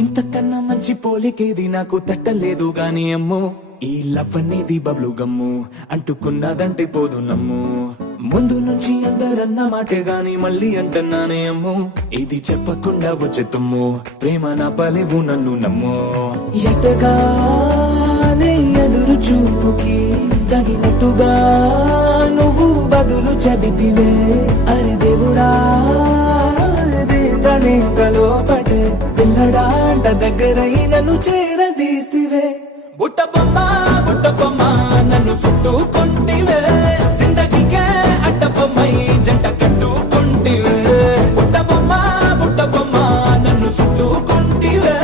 ఇంతకన్నా మంచి పోలికేది నాకు తట్టలేదు గాని అమ్మో, ఈ లవ్ అనేది బబ్లు గమ్ము, అంటుకున్నదంటే పోదు నమ్ము. ముందు నుంచి అందరన్న మాటే గాని మళ్ళీ అంటున్నానే అమ్మో, ఇది చెప్పకుండా వచ్చే తుమ్ము, ప్రేమ నా పలేవు నన్ను నమ్ము. ఎటగానే ఎదురు చూపుకి తగినట్టుగా నువ్వు బదులు చెబితివే, అరే దేవుడా లోపటే పిల్లడాంట దగ్గరై నన్ను చేరదీస్తివే. బుట్ట బొమ్మ నన్ను చుట్టుకుంటివే, జిందగీకే అడ్డ బొమ్మై జంట కట్టుకుంటివే. బుట్ట బొమ్మ నన్ను చుట్టుకుంటివే,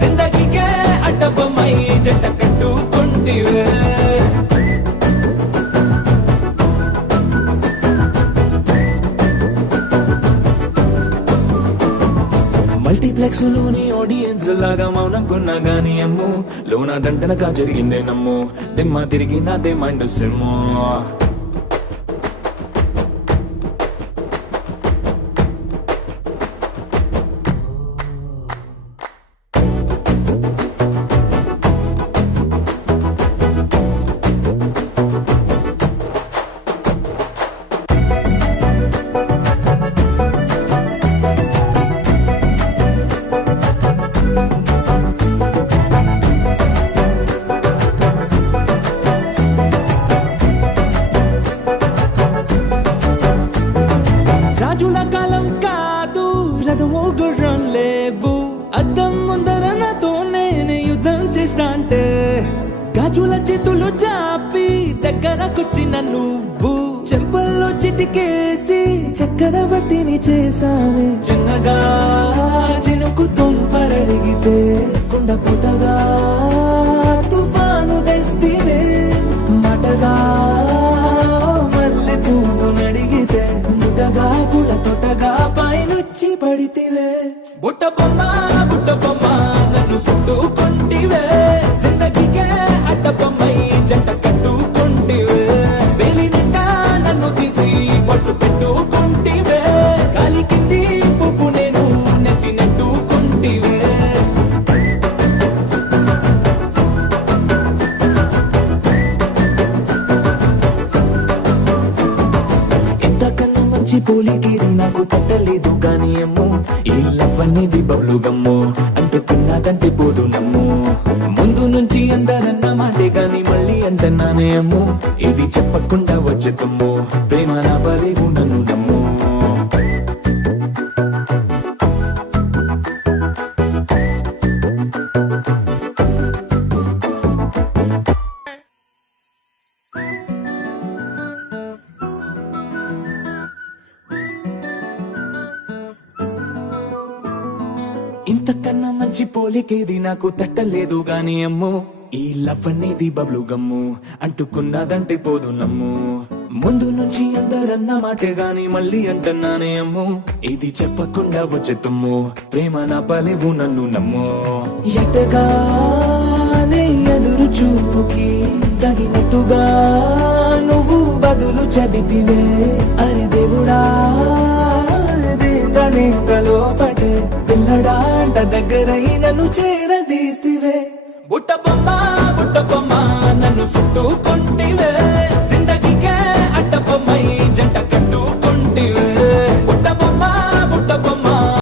జిందగీకే అడ్డ బొమ్మై జంట కట్టుకుంటివే. మల్టీప్లెక్స్ లోని ఆడియన్స్ లాగా మౌనంకున్నా గానీ అమ్ము, లోన దండనగా జరిగిందే నమ్ము, దిమ్మ తిరిగి నాదే మైండ్ సిమ్ము. రాజుల కాలం కాదు, రథము గుర్రం లేవు, అద్దం ముందర నాతో నేను యుద్ధం చేస్తా అంటే, గాజుల చేతులు చాపి దగ్గరకొచ్చిన నువ్వు, చెంపల్లో చిటికేసి చక్రవర్తిని చేసావే. చిన్నగా చినుకు తుంపరడిగితే కుండపోతగా తుఫాను తెస్తేనే, మాటగా మల్లె పువ్వు నడిగితే ముదగా పుల తోటగా పైనొచ్చి పడితివే. బుట్ట బొమ్మ నన్ను చుట్టుకుంటివే, జిందగీకే అడ్డ బొమ్మై జంట కట్టుకుంటివే. వేలి నిండా నన్ను తీసి పట్టు పెట్టుకుంటివే, గాలి కింది పువ్వు నేను నెత్తి నెట్టుకుంటివే. ఎంతకన్నా మంచి పోలికేది నాకు తట్టలేదు గాని అమ్మో, ఈ లవ్ అనేది బబ్లు గమ్ము, అంటుకున్నదంటే పోదు నమ్ము. ముందు నుంచి అందరన్న మాటే గాని మళ్ళీ అంటున్నానే అమ్మో, ఇది చెప్పకుండా వచ్చే తుమ్ము, ప్రేమ నా పలేవు నన్ను నమ్ము. ఇంతకన్నా మంచి పోలికేది నాకు తట్టలేదు గాని అమ్మో, ఈ లవ్ అనేది బబ్లు గమ్ము, అంటుకున్నదంటే పోదు నమ్ము. ముందు నుంచి అందరన్న మాటే గాని మళ్ళీ అంటున్నానే అమ్మో, ఇది చెప్పకుండా వచ్చే తుమ్ము, ప్రేమ నా పలేవు నన్ను నమ్ము. ఎటగానే ఎదురు చూపుకి తగినట్టుగా నువ్వు బదులు చెబితివే, అరే దేవుడా లోపటే పిల్లడాంట దగ్గరై నన్ను చేరదీస్తివే. బుట్ట బొమ్మ నన్ను చుట్టుకుంటివే,